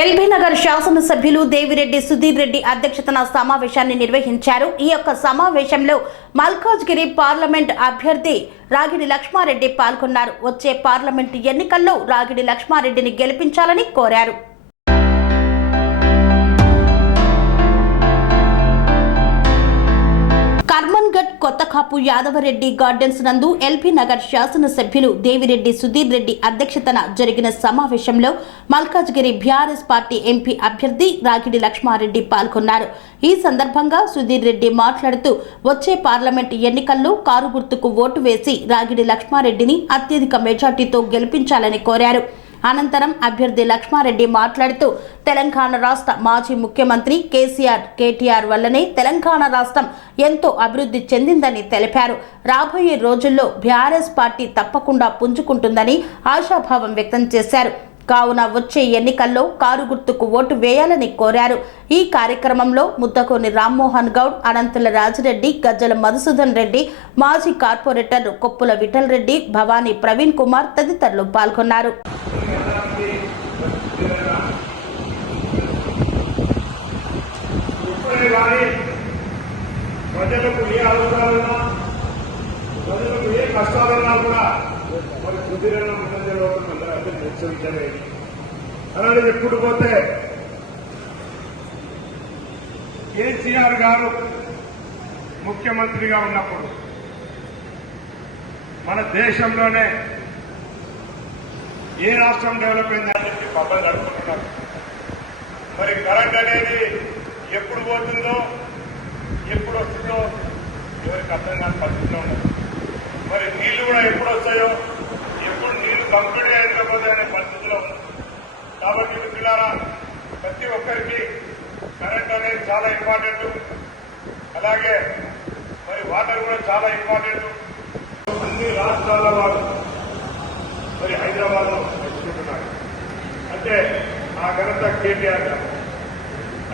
LB Nagar శాసనసభ్యులు దేవిరెడ్డి సుధీర్ రెడ్డి అధ్యక్షతన సమావేశాన్ని నిర్వహించారు. ఈ యొక్క సమావేశంలో మల్కాజ్గిరి పార్లమెంట్ అభ్యర్థి రాగిడి లక్ష్మారెడ్డి పాల్గొన్నారు. వచ్చే పార్లమెంట్ ఎన్నికల్లో రాగిడి లక్ష్మారెడ్డిని గెలిపించాలని కోరారు. కొత్తకాపు యాదవరెడ్డి గార్డెన్స్ నందు ఎల్బీ నగర్ శాసనసభ్యులు దేవిరెడ్డి సుధీర్ రెడ్డి అధ్యక్షతన జరిగిన సమావేశంలో మల్కాజ్గిరి బీఆర్ఎస్ పార్టీ ఎంపీ అభ్యర్థి రాగిడి లక్ష్మారెడ్డి పాల్గొన్నారు. ఈ సందర్భంగా సుధీర్ రెడ్డి మాట్లాడుతూ వచ్చే పార్లమెంట్ ఎన్నికల్లో కారు గుర్తుకు ఓటు వేసి రాగిడి లక్ష్మారెడ్డిని అత్యధిక మెజార్టీతో గెలిపించాలని కోరారు. అనంతరం అభ్యర్థి లక్ష్మారెడ్డి మాట్లాడుతూ తెలంగాణ రాష్ట్ర మాజీ ముఖ్యమంత్రి కేటీఆర్ వల్లనే తెలంగాణ రాష్ట్రం ఎంతో అభివృద్ధి చెందిందని తెలిపారు. రాబోయే రోజుల్లో బీఆర్ఎస్ పార్టీ తప్పకుండా పుంజుకుంటుందని ఆశాభావం వ్యక్తం చేశారు. కావున వచ్చే ఎన్నికల్లో కారు గుర్తుకు ఓటు వేయాలని కోరారు. ఈ కార్యక్రమంలో ముద్దకోని రామ్మోహన్ గౌడ్, అనంతుల రాజిరెడ్డి, గజ్జల మధుసూదన్ రెడ్డి, మాజీ కార్పొరేటర్ కొప్పుల విఠల్ రెడ్డి, భవానీ ప్రవీణ్ కుమార్ తదితరులు పాల్గొన్నారు. ప్రజలకు ఏ అవసరాలున్నా ప్రజలకు ఏ కష్టాలున్నా కూడా మరి సుదీరణ ముందంజలో అందరూ హెచ్చరించలేదు. అలాగే ఎప్పుడు పోతే కేసీఆర్ గారు ముఖ్యమంత్రిగా ఉన్నప్పుడు మన దేశంలోనే ఏ రాష్ట్రం డెవలప్ అయిందని చెప్పి పబ్బలు జరుపుకుంటున్నారు. మరి కరెంట్ అనేది ఎప్పుడు పోతుందో ఎప్పుడు వస్తుందో ఎవరికి అర్థం కాని పరిస్థితిలో ఉండదు. మరి నీళ్లు కూడా ఎప్పుడు వస్తాయో ఎప్పుడు నీళ్లు కంప్లీట్గా ఎదురపోతాయి అనే పరిస్థితిలో ఉంది. కాబట్టి మిత్రులారా, ప్రతి ఒక్కరికి కరెంట్ అనేది చాలా ఇంపార్టెంట్. అలాగే మరి వాటర్ కూడా చాలా ఇంపార్టెంట్. అన్ని రాష్ట్రాల వారు మరి హైదరాబాద్ లో తెచ్చుకుంటున్నారు. అంటే ఆ ఘనత కేటీఆర్ గారు.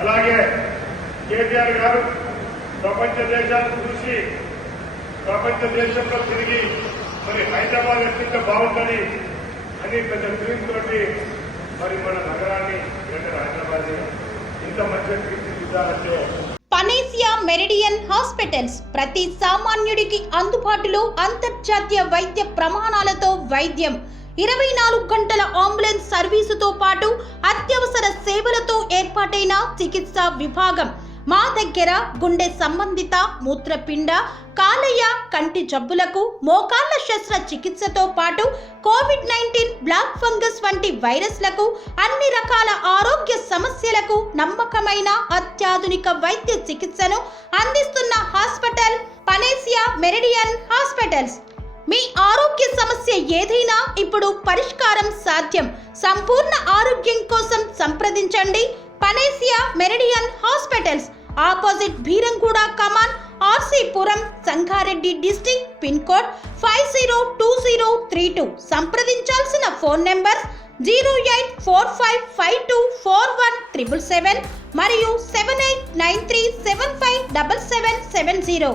అలాగే కేటీఆర్ గారు ప్రపంచ దేశాలను చూసి ప్రపంచ దేశంలో తిరిగి మరి హైదరాబాద్ ఎట్టింటే బాగుంటుంది అని పెద్ద డ్రీమ్ తోటి మరి మన నగరాన్ని హైదరాబాద్ ఇంత మంచిగా తీర్చిదిద్దారంటే పనేసియా మెరిడియన్ హాస్పిటల్స్ ప్రతి సామాన్యుడికి అందుబాటులో అంతర్జాతీయ వైద్య ప్రమాణాలతో వైద్యం, 24 గంటల అంబులెన్స్ సర్వీసుతో పాటు అత్యవసర సేవలతో ఏర్పాటైన చికిత్సా విభాగం. మా దగ్గర గుండె సంబంధిత, మూత్రపిండ, కాలేయ, కంటి జబ్బులకు, మోకాళ్ల శస్త్ర చికిత్సతో పాటు కోవిడ్-19, బ్లాక్ ఫంగస్ వంటి వైరస్లకు, అన్ని రకాల ఆరోగ్య సమస్యలకు నమ్మకమైన అత్యాధునిక వైద్య చికిత్సను అందిస్తున్న హాస్పిటల్ పనేసియా మెరిడియన్ హాస్పిటల్స్. మీ ఆరోగ్య సమస్య ఏదైనా ఇప్పుడు పరిష్కారం సాధ్యం. సంపూర్ణ ఆరోగ్యం కోసం సంప్రదించండి Panacea Meridian hospitals, opposite Bheeramguda Kaman, RC Puram, Sangareddy district, pin code 502032. సంప్రదించాల్సిన ఫోన్ నెంబర్ 0845524177 మరియు 7893757770.